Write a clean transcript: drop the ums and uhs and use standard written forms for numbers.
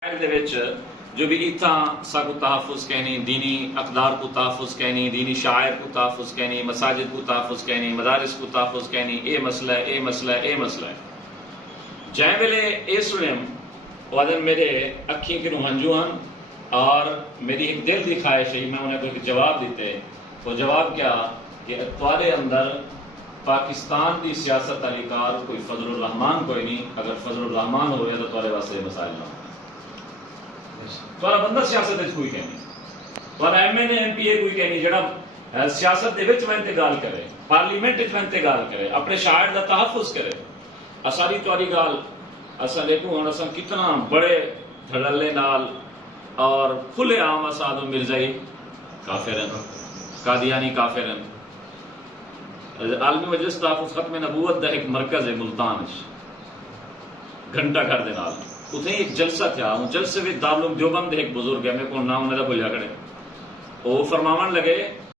جو بھی اتھاں سا کو تحفظ کہنی، دینی اقدار کو تحفظ کہنی، دینی شاعر کو تحفظ کہنی، مساجد کو تحفظ کہنی، مدارس کو تحفظ کہنی، اے مسئلہ ہے، اے مسئلہ ہے، اے مسئلہ ہے۔ جائیں ویلے اے سنیم وادن میرے اکھی کے ہنجو ہن اور میری ایک دل دی خواہش ہے، میں انہیں کو ایک جواب دیتے۔ وہ جواب کیا کہ اتوارے اندر پاکستان دی سیاست علی کار کوئی فضل الرحمان کوئی نہیں، اگر فضل الرحمان ہوئے تو توارے واسطے مسائل نہ ہو۔ توارا بندہ سیاست کوئی کہنی، توارا M N A M P A کوئی کہنی جڑا سیاست دے وچ وینتے گال کرے، پارلیمنٹ وچ وینتے گال کرے، اپنے شاعر دا تحفظ کرے۔ اساری تواری گال اسا دیکھو ہن اسا کتنا بڑے دھڑلے نال اور کھلے عام اساد مرزائی کافرن، قادیانی کافرن۔ عالمی مجلس تحفظ ختم نبوت دا ایک مرکز ہے ملتان، گھنٹہ گھر دے نال اتنے ایک جلسہ تھا، جلسے میں دارالعلوم دیوبند ایک بزرگ ہے، میں کو نام میرا بھولیا کرے، وہ فرماون لگے